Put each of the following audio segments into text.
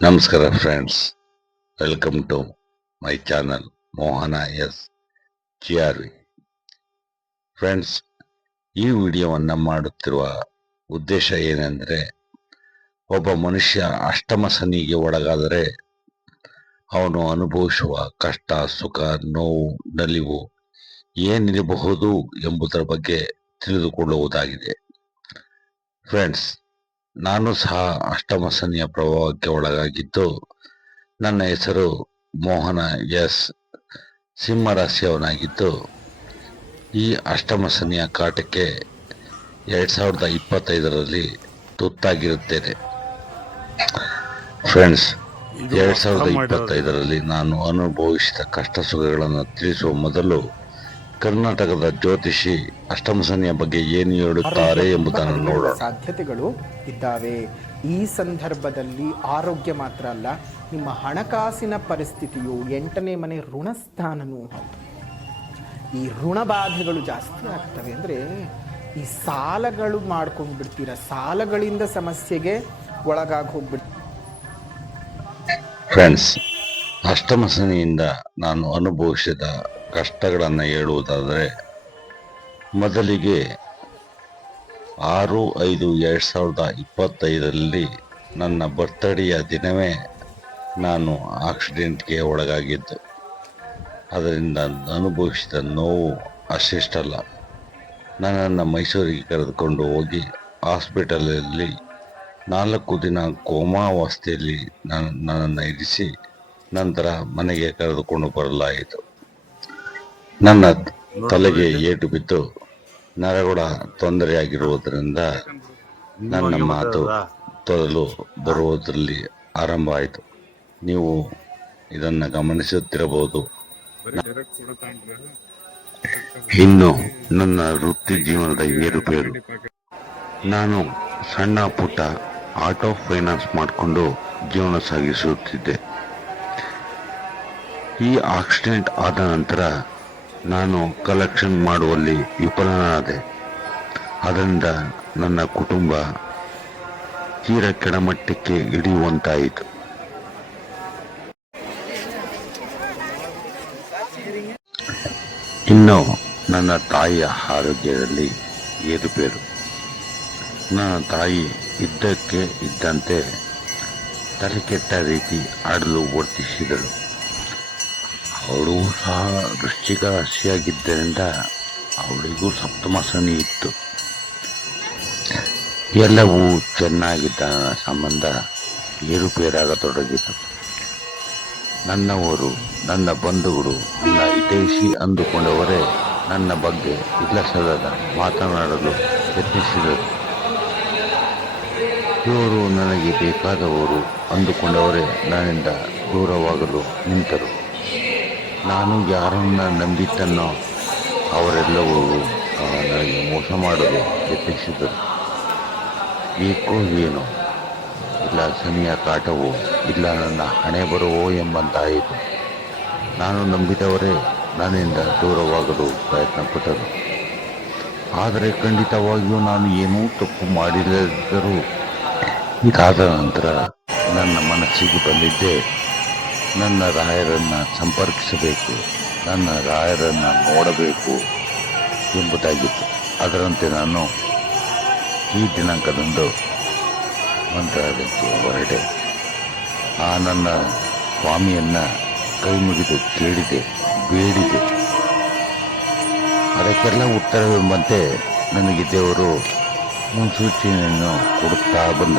ನಮಸ್ಕಾರ friends welcome to my channel Mohana S G R V friends ಈ ವಿಡಿಯೋವನ್ನು ಮಾಡುತ್ತಿರುವ ಉದ್ದೇಶ ಏನೆಂದರೆ, ಒಬ್ಬ ಮನುಷ್ಯ ಅಷ್ಟಮ ಸನಿಗೆ ಒಳಗಾದರೆ ಅವನು ಅನುಭವಿಸುವ ಕಷ್ಟ, ಸುಖ, ನೋವು, ನಲಿವು ಏನಿರಬಹುದು ಎಂಬುದರ ಬಗ್ಗೆ ತಿಳಿದುಕೊಳ್ಳುವುದಾಗಿದೆ. ಫ್ರೆಂಡ್ಸ್ ನಾನು ಸಹ ಅಷ್ಟಮಸನಿಯ ಪ್ರಭಾವಕ್ಕೆ ಒಳಗಾಗಿದ್ದು ನನ್ನ ಹೆಸರು ಮೋಹನ ಎಸ್. ಸಿಂಹರಾಸಿಯವನಾಗಿದ್ದು ಈ ಅಷ್ಟಮಸನಿಯ ಕಾಟಕ್ಕೆ ಎರಡು ಸಾವಿರದ ಇಪ್ಪತ್ತೈದರಲ್ಲಿ ತುತ್ತಾಗಿರುತ್ತೇನೆ. ಫ್ರೆಂಡ್ಸ್ ಎರಡು ಸಾವಿರದ ಇಪ್ಪತ್ತೈದರಲ್ಲಿ ನಾನು ಅನುಭವಿಸಿದ ಕಷ್ಟ ಸುಖಗಳನ್ನು ತಿಳಿಸುವ ಮೊದಲು ಕರ್ನಾಟಕದ ಜ್ಯೋತಿಷಿ ಅಷ್ಟಮ ಶನಿಯ ಬಗ್ಗೆ ಏನು ಹೇಳುತ್ತಾರೆ ಎಂಬುದನ್ನು ನೋಡೋಣ. ಸಾಧ್ಯತೆಗಳು ಇದ್ದಾವೆ. ಈ ಸಂದರ್ಭದಲ್ಲಿ ಆರೋಗ್ಯ ಮಾತ್ರ ಅಲ್ಲ ನಿಮ್ಮ ಹಣಕಾಸಿನ ಪರಿಸ್ಥಿತಿಯು ಎಂಟನೇ ಮನೆ ಋಣಸ್ಥಾನನೂ ಹೌದು. ಈ ಋಣ ಬಾಧೆಗಳು ಜಾಸ್ತಿ ಆಗ್ತವೆ ಅಂದರೆ ಈ ಸಾಲಗಳು ಮಾಡ್ಕೊಂಡು ಬಿಡ್ತೀರ ಸಾಲಗಳಿಂದ ಸಮಸ್ಯೆಗೆ ಒಳಗಾಗಿ ಹೋಗ್ಬಿಡ್ತೀರ ಫ್ರೆಂಡ್ಸ್ ಅಷ್ಟಮ ಶನಿಯಿಂದ ನಾನು ಅನುಭವಿಸಿದ ಕಷ್ಟಗಳನ್ನು ಹೇಳುವುದಾದರೆ, ಮೊದಲಿಗೆ ಆರು ಐದು ಎರಡು ಸಾವಿರದ ಇಪ್ಪತ್ತೈದರಲ್ಲಿ ನನ್ನ ಬರ್ತಡೆಯ ದಿನವೇ ನಾನು ಆಕ್ಸಿಡೆಂಟ್ಗೆ ಒಳಗಾಗಿದ್ದು. ಅದರಿಂದ ಅನುಭವಿಸಿದ ನೋವು ಅಷ್ಟಿಷ್ಟಲ್ಲ. ನನ್ನನ್ನು ಮೈಸೂರಿಗೆ ಕರೆದುಕೊಂಡು ಹೋಗಿ ಹಾಸ್ಪಿಟಲಲ್ಲಿ ನಾಲ್ಕು ದಿನ ಕೋಮಾವಸ್ಥೆಯಲ್ಲಿ ನನ್ನ ನನ್ನನ್ನು ಇರಿಸಿ ನಂತರ ಮನೆಗೆ ಕರೆದುಕೊಂಡು ಬರಲಾಯಿತು. ನನ್ನ ತಲೆಗೆ ಏಟು ಬಿದ್ದು ನರಗುಡ ತೊಂದರೆಯಾಗಿರುವುದರಿಂದ ನನ್ನ ಮಾತು ತೊಳಲು ಬರುವುದರಲ್ಲಿ ಆರಂಭ ಆಯಿತು. ನೀವು ಇದನ್ನು ಗಮನಿಸುತ್ತಿರಬಹುದು. ಇನ್ನು ನನ್ನ ವೃತ್ತಿ ಜೀವನದ ಏರುಪೇರು ನಾನು ಸಣ್ಣ ಪುಟ್ಟ ಆಟೋ ಫೈನಾನ್ಸ್ ಮಾಡಿಕೊಂಡು ಜೀವನ ಸಾಗಿಸುತ್ತಿದ್ದೆ. ಈ ಆಕ್ಸಿಡೆಂಟ್ ಆದ ನಂತರ ನಾನು ಕಲೆಕ್ಷನ್ ಮಾಡುವಲ್ಲಿ ವಿಫಲನಾದೆ. ಅದರಿಂದ ನನ್ನ ಕುಟುಂಬ ತೀರ ಕೆಳಮಟ್ಟಕ್ಕೆ ಇಳಿಯುವಂತಾಯಿತು ಇನ್ನು ನನ್ನ ತಾಯಿಯ ಆರೋಗ್ಯದಲ್ಲಿ ಏರುಪೇರು ನನ್ನ ತಾಯಿ ಇದ್ದಕ್ಕೆ ಇದ್ದಂತೆ ತಲೆ ಕೆಟ್ಟ ರೀತಿ ಆಡಲು ವರ್ತಿಸಿದಳು. ಅವಳು ಸಹ ವೃಶ್ಚಿಕ ರಾಶಿಯಾಗಿದ್ದರಿಂದ ಅವಳಿಗೂ ಸಪ್ತಮ ಶನಿ ಇತ್ತು. ಎಲ್ಲವೂ ಚೆನ್ನಾಗಿದ್ದ ಸಂಬಂಧ ಏರುಪೇರಾಗತೊಡಗಿತು. ನನ್ನವರು ನನ್ನ ಬಂಧುಗಳು, ನನ್ನ ಹಿತೈಷಿ ಅಂದುಕೊಂಡವರೇ ನನ್ನ ಬಗ್ಗೆ ಇಲ್ಲಸಲ್ಲದ ಮಾತನಾಡಲು ಯತ್ನಿಸಿದರು. ಇವರು ನನಗೆ ಬೇಕಾದವರು ಅಂದುಕೊಂಡವರೇ ನನ್ನಿಂದ ದೂರವಾಗಲು ನಿಂತರು. ನಾನು ಯಾರನ್ನ ನಂಬಿದ್ದನ್ನೋ ಅವರೆಲ್ಲವೂ ನನಗೆ ಮೋಸ ಮಾಡಲು ಯತ್ನಿಸಿದರು ಏಕೋ ಏನೋ. ಇಲ್ಲ ಶನಿಯ ಕಾಟವೋ, ಇಲ್ಲ, ನನ್ನ ಹಣೆ ಬರುವೋ ಎಂಬಂತಾಯಿತು. ನಾನು ನಂಬಿದವರೇ ನನ್ನಿಂದ ದೂರವಾಗಲು ಪ್ರಯತ್ನ ಪಟ್ಟರು ಆದರೆ ಖಂಡಿತವಾಗಿಯೂ ನಾನು ಏನೂ ತಪ್ಪು ಮಾಡಿಲ್ಲದಿದ್ದರೂ ಇದಾದ ನಂತರ ನನ್ನ ಮನಸ್ಸಿಗೆ ಬಂದಿದ್ದೆ ನನ್ನ ರಾಯರನ್ನ ಸಂಪರ್ಕಿಸಬೇಕು, ನನ್ನ ರಾಯರನ್ನ ನೋಡಬೇಕು ಎಂಬುದಾಗಿತ್ತು. ಅದರಂತೆ ನಾನು ಈ ದಿನಾಂಕದಂದು ಮಂತ್ರಾಲಯಕ್ಕೆ ಹೊರಟೆ. ಆ ನನ್ನ ಸ್ವಾಮಿಯನ್ನು ಕೈ ಮುಗಿದು ಕೇಳಿದೆ, ಬೇಡಿದೆ. ಅದಕ್ಕೆಲ್ಲ ಉತ್ತರವೆಂಬಂತೆ ನನಗೆ ದೇವರು ಮುನ್ಸೂಚನೆಯನ್ನು ಕೊಡುತ್ತಾ ಬಂದ.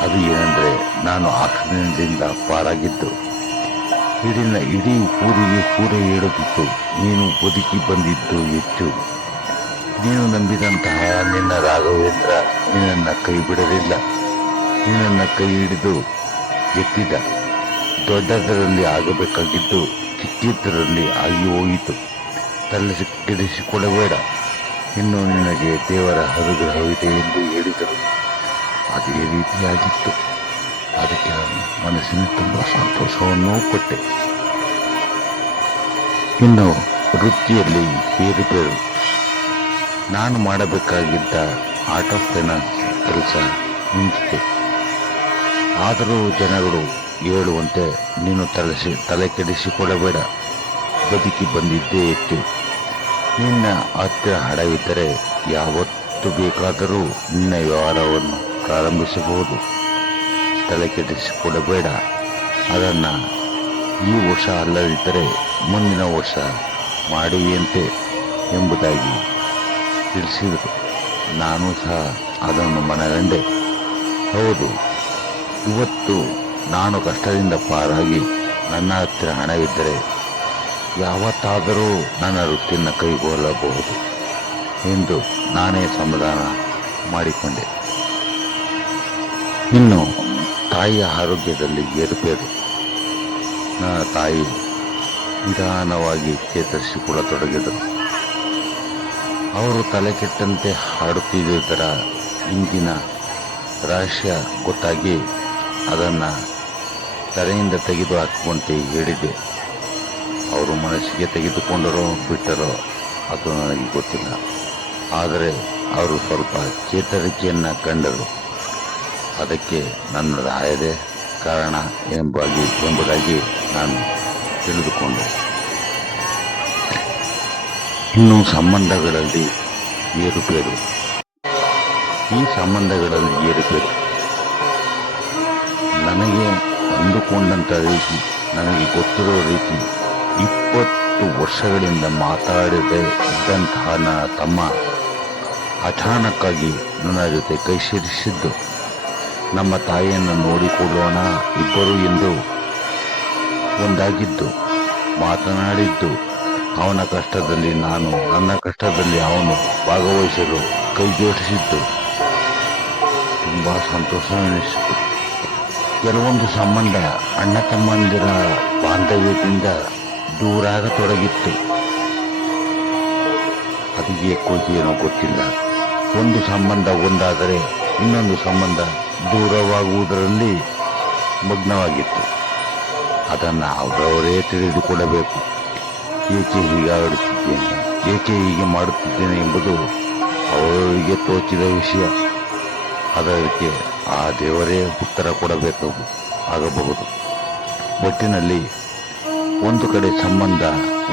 ಅದು ಏನಂದರೆ ನಾನು ಆಕ್ಸಿಡೆಂಟ್ದಿಂದ ಪಾರಾಗಿದ್ದು. ಇಡಿನ ಇಡೀ ಊರಿಗೆ ಕೂರೆ ಹೇಳುತ್ತಿತ್ತು. ನೀನು ಬದುಕಿ ಬಂದಿದ್ದು ಹೆಚ್ಚು. ನೀನು ನಂಬಿದಂತಹ ನಿನ್ನ ರಾಘವೇಂದ್ರ ನಿನ್ನನ್ನು ಕೈ ಬಿಡಲಿಲ್ಲ. ನಿನ್ನನ್ನು ಕೈ ಹಿಡಿದು ಎತ್ತಿದ. ದೊಡ್ಡದರಲ್ಲಿ ಆಗಬೇಕಾಗಿದ್ದು ಚಿಕ್ಕಿದ್ದರಲ್ಲಿ ಆಗಿ ಹೋಯಿತು. ತಲೆ ಕೆಡಿಸಿಕೊಡಬೇಡ ಇನ್ನು ನಿನಗೆ ದೇವರ ಅನುಗ್ರಹವಿದೆ ಎಂದು ಹೇಳಿದರು. ಅದೇ ರೀತಿಯಾಗಿತ್ತು. ಅದಕ್ಕೆ ನಾನು ಮನಸ್ಸಿನ ತುಂಬ ಸಂತೋಷವನ್ನು ಕೊಟ್ಟೆ ಇನ್ನು ವೃತ್ತಿಯಲ್ಲಿ ಏರುಪೇರು ನಾನು ಮಾಡಬೇಕಾಗಿದ್ದ ಆರ್ಟ್ ಆಫ್ ಫೈನಾನ್ಸ್ ಕೆಲಸ ನಿಂತಿದೆ. ಆದರೂ ಜನಗಳು ಹೇಳುವಂತೆ ನೀನು ತಲೆಸಿ, ತಲೆ ಕೆಡಿಸಿಕೊಳ್ಳಬೇಡ. ಬದುಕಿ ಬಂದಿದ್ದೇ ಹೆಚ್ಚು ನಿನ್ನ ಹತ್ತಿರ ಹಣವಿದ್ದರೆ ಯಾವತ್ತು ಬೇಕಾದರೂ ನಿನ್ನ ವ್ಯವಹಾರವನ್ನು ಪ್ರಾರಂಭಿಸಬಹುದು. ತಲೆ ಕೆಟ್ಟಿಸಿಕೊಡಬೇಡ ಅದನ್ನು ಈ ವರ್ಷ ಅಲ್ಲದಿದ್ದರೆ ಮುಂದಿನ ವರ್ಷ ಮಾಡುವಿಯಂತೆ ಎಂಬುದಾಗಿ ತಿಳಿಸಿದರು. ನಾನು ಸಹ ಅದನ್ನು ಮನಗಂಡೆ. ಹೌದು, ಇವತ್ತು ನಾನು ಕಷ್ಟದಿಂದ ಪಾರಾಗಿ ನನ್ನ ಹತ್ತಿರ ಹಣವಿದ್ದರೆ ಯಾವತ್ತಾದರೂ ನನ್ನ ವೃತ್ತಿಯನ್ನು ಕೈಗೊಳ್ಳಬಹುದು ಎಂದು ನಾನೇ ಸಮಾಧಾನ ಮಾಡಿಕೊಂಡೆ. ಇನ್ನು ತಾಯಿಯ ಆರೋಗ್ಯದಲ್ಲಿ ಏರುಪೇರು. ನನ್ನ ತಾಯಿ ನಿಧಾನವಾಗಿ ಚೇತರಿಸಿಕೊಳ್ಳತೊಡಗಿದರು. ಅವರು ತಲೆ ಕೆಟ್ಟಂತೆ ಹಾಡುತ್ತಿದ್ದುದರ ಇಂದಿನ ರಹಸ್ಯ ಗೊತ್ತಾಗಿ ಅದನ್ನು ತಲೆಯಿಂದ ತೆಗೆದು ಹಾಕುವಂತೆ ಹೇಳಿದೆ. ಅವರು ಮನಸ್ಸಿಗೆ ತೆಗೆದುಕೊಂಡರೋ ಬಿಟ್ಟರೋ ಅದು ನನಗೆ ಗೊತ್ತಿಲ್ಲ. ಆದರೆ ಅವರು ಸ್ವಲ್ಪ ಚೇತರಿಕೆಯನ್ನು ಕಂಡರು. ಅದಕ್ಕೆ ನನ್ನ ರಾಯದೇ ಕಾರಣ ಎಂಬಾಗಿ ಎಂಬುದಾಗಿ ನಾನು ತಿಳಿದುಕೊಂಡೆ. ಇನ್ನು ಸಂಬಂಧಗಳಲ್ಲಿ ಏರುಪೇರು. ಈ ಸಂಬಂಧಗಳಲ್ಲಿ ಏರುಪೇರು. ನನಗೆ ಅಂದುಕೊಂಡಂಥ ರೀತಿ, ನನಗೆ ಗೊತ್ತಿರೋ ರೀತಿ ಇಪ್ಪತ್ತು ವರ್ಷಗಳಿಂದ ಮಾತಾಡದೆ ಇದ್ದಂತಹ ನನ್ನ ತಮ್ಮ ಅಚಾನಕ್ಕಾಗಿ ನನ್ನ ಜೊತೆ ಕೈ ಸೇರಿಸಿದ್ದು. ನಮ್ಮ ತಾಯಿಯನ್ನು ನೋಡಿಕೊಳ್ಳೋಣ ಇಬ್ಬರು ಎಂದು. ಒಂದಾಗಿದ್ದು, ಮಾತನಾಡಿದ್ದು, ಅವನ ಕಷ್ಟದಲ್ಲಿ ನಾನು, ನನ್ನ ಕಷ್ಟದಲ್ಲಿ ಅವನು ಭಾಗವಹಿಸಲು ಕೈಜೋಡಿಸಿದ್ದು. ತುಂಬ ಸಂತೋಷವೆನಿಸಿತು ಕೆಲವೊಂದು ಸಂಬಂಧ ಅಣ್ಣ ತಮ್ಮಂದಿರ ಬಾಂಧವ್ಯದಿಂದ ದೂರಾಗತೊಡಗಿತ್ತು ಅದು ಏಕೋ ಏನೋ ಗೊತ್ತಿಲ್ಲ. ಒಂದು ಸಂಬಂಧ ಒಂದಾದರೆ ಇನ್ನೊಂದು ಸಂಬಂಧ ದೂರವಾಗುವುದರಲ್ಲಿ ಮಗ್ನವಾಗಿತ್ತು. ಅದನ್ನು ಅವರವರೇ ತಿಳಿದುಕೊಳ್ಳಬೇಕು. ಏಕೆ ಹೀಗಾಡುತ್ತಿದ್ದೇನೆ ಏಕೆ ಹೀಗೆ ಮಾಡುತ್ತಿದ್ದೇನೆ ಎಂಬುದು ಅವರವರಿಗೆ ತೋಚಿದ ವಿಷಯ. ಅದಕ್ಕೆ ಆ ದೇವರೇ ಉತ್ತರ ಕೊಡಬೇಕು ಆಗಬಹುದು. ಒಟ್ಟಿನಲ್ಲಿ ಒಂದು ಕಡೆ ಸಂಬಂಧ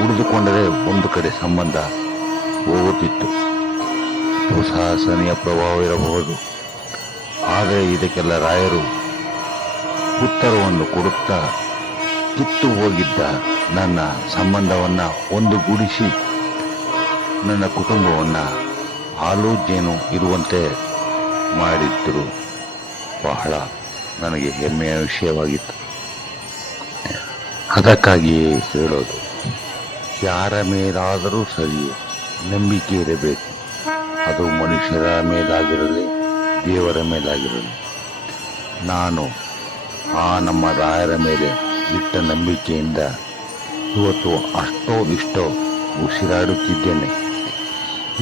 ಉಳಿದುಕೊಂಡರೆ ಒಂದು ಕಡೆ ಸಂಬಂಧ ಹೋಗುತ್ತಿತ್ತು. ದುಃಸಾಹಸನೆಯ ಪ್ರಭಾವ ಇರಬಹುದು. ಆದರೆ ಇದಕ್ಕೆಲ್ಲ ರಾಯರು ಉತ್ತರವನ್ನು ಕೊಡುತ್ತಾ ಕಿತ್ತು ಹೋಗಿದ್ದ ನನ್ನ ಸಂಬಂಧವನ್ನ ಒಂದುಗೂಡಿಸಿ ನನ್ನ ಕುಟುಂಬವನ್ನ ಹಾಲು ಇರುವಂತೆ ಮಾಡಿದ್ದರು ಬಹಳ ನನಗೆ ಹೆಮ್ಮೆಯ ವಿಷಯವಾಗಿತ್ತು. ಅದಕ್ಕಾಗಿಯೇ ಹೇಳೋದು, ಯಾರ ಮೇಲಾದರೂ ಸರಿಯೇ ನಂಬಿಕೆ ಇರಬೇಕು. ಅದು ಮನುಷ್ಯರ ಮೇಲಾಗಿರಲಿ ದೇವರ ಮೇಲಾಗಿರಲಿ. ನಾನು ಆ ನಮ್ಮ ರಾಯರ ಮೇಲೆ ಇಟ್ಟ ನಂಬಿಕೆಯಿಂದ ಇವತ್ತು ಅಷ್ಟೋ ಇಷ್ಟೋ ಉಸಿರಾಡುತ್ತಿದ್ದೇನೆ.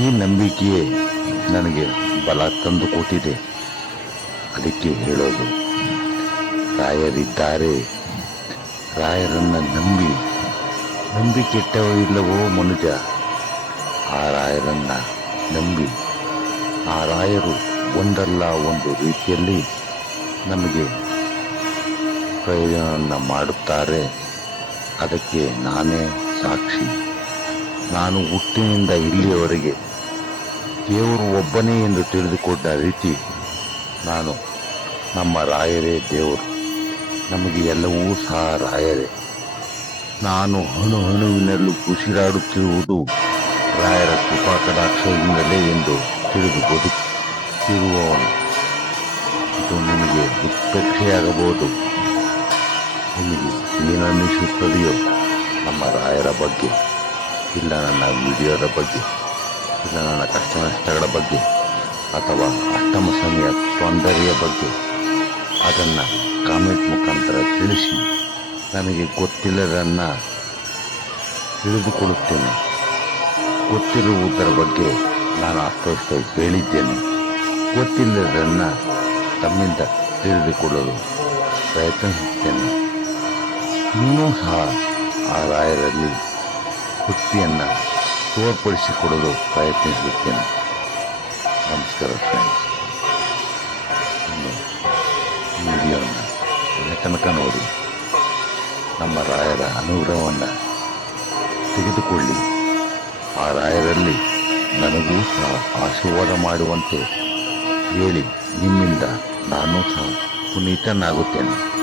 ಈ ನಂಬಿಕೆಯೇ ನನಗೆ ಬಲ ತಂದು ಕೊಟ್ಟಿದೆ. ಅದಕ್ಕೆ ಹೇಳೋದು, ರಾಯರಿದ್ದಾರೆ. ರಾಯರನ್ನು ನಂಬಿ ನಂಬಿಕೆಟ್ಟವ ಇಲ್ಲವೋ ಮನುಜ, ಆ ರಾಯರನ್ನು ನಂಬಿ ಆ ರಾಯರು ಒಂದಲ್ಲ ಒಂದು ರೀತಿಯಲ್ಲಿ ನಮಗೆ ಪ್ರಯೋಜನವನ್ನು ಮಾಡುತ್ತಾರೆ. ಅದಕ್ಕೆ ನಾನೇ ಸಾಕ್ಷಿ. ನಾನು ಹುಟ್ಟಿನಿಂದ ಇಲ್ಲಿಯವರೆಗೆ ದೇವರು ಒಬ್ಬನೇ ಎಂದು ತಿಳಿದುಕೊಂಡ ರೀತಿ ನಾನು ನಮ್ಮ ರಾಯರೇ ದೇವರು. ನಮಗೆ ಎಲ್ಲವೂ ಸಹ ರಾಯರೇ. ನಾನು ಹಣು ಹಣುವಿನಲ್ಲೂ ಉಸಿರಾಡುತ್ತಿರುವುದು ರಾಯರ ಕೃಪಾ ಕಟಾಕ್ಷದಿಂದಲೇ ಎಂದು ತಿಳಿದು ಬದುಕಿರುವವನು ಇದು ನಿಮಗೆ ಉತ್ಪ್ರೇಕ್ಷೆಯಾಗಬಹುದು ನಿಮಗೆ ಏನನ್ನಿಸುತ್ತದೆಯೋ ನಮ್ಮ ರಾಯರ ಬಗ್ಗೆ, ಇಲ್ಲ ನನ್ನ ವಿಡಿಯೋದ ಬಗ್ಗೆ, ಇಲ್ಲ ನನ್ನ ಕಷ್ಟ ನಷ್ಟಗಳ ಬಗ್ಗೆ, ಅಥವಾ ಅಷ್ಟಮ ಸಮಯ ತೊಂದರೆಯ ಬಗ್ಗೆ, ಅದನ್ನು ಕಾಮೆಂಟ್ ಮುಖಾಂತರ ತಿಳಿಸಿ ನನಗೆ ಗೊತ್ತಿಲ್ಲದನ್ನು ತಿಳಿದುಕೊಳ್ಳುತ್ತೇನೆ. ಗೊತ್ತಿರುವುದರ ಬಗ್ಗೆ ನಾನು ಅಷ್ಟೇ ಹೇಳಿದ್ದೇನೆ. ಗೊತ್ತಿಲ್ಲದನ್ನ ತಮ್ಮಿಂದ ತಿಳಿದುಕೊಳ್ಳಲು ಪ್ರಯತ್ನಿಸುತ್ತೇನೆ. ಇನ್ನೂ ಸಹ ಆ ರಾಯರಲ್ಲಿ ಭಕ್ತಿಯನ್ನು ತೋರ್ಪಡಿಸಿಕೊಡಲು ಪ್ರಯತ್ನಿಸುತ್ತೇನೆ. ನಮಸ್ಕಾರ ಫ್ರೆಂಡ್ಸ್ ಈ ತನಕ ನೋಡಿ. ನಮ್ಮ ರಾಯರ ಅನುಗ್ರಹವನ್ನು ತೆಗೆದುಕೊಳ್ಳಿ. ಆ ರಾಯರಲ್ಲಿ ನನಗೂ ಸಹ ಆಶೀರ್ವಾದ ಮಾಡುವಂತೆ ಹೇಳಿ ನಿಮ್ಮಿಂದ ನಾನು ಸಹ ಪುನೀತನಾಗುತ್ತೇನೆ.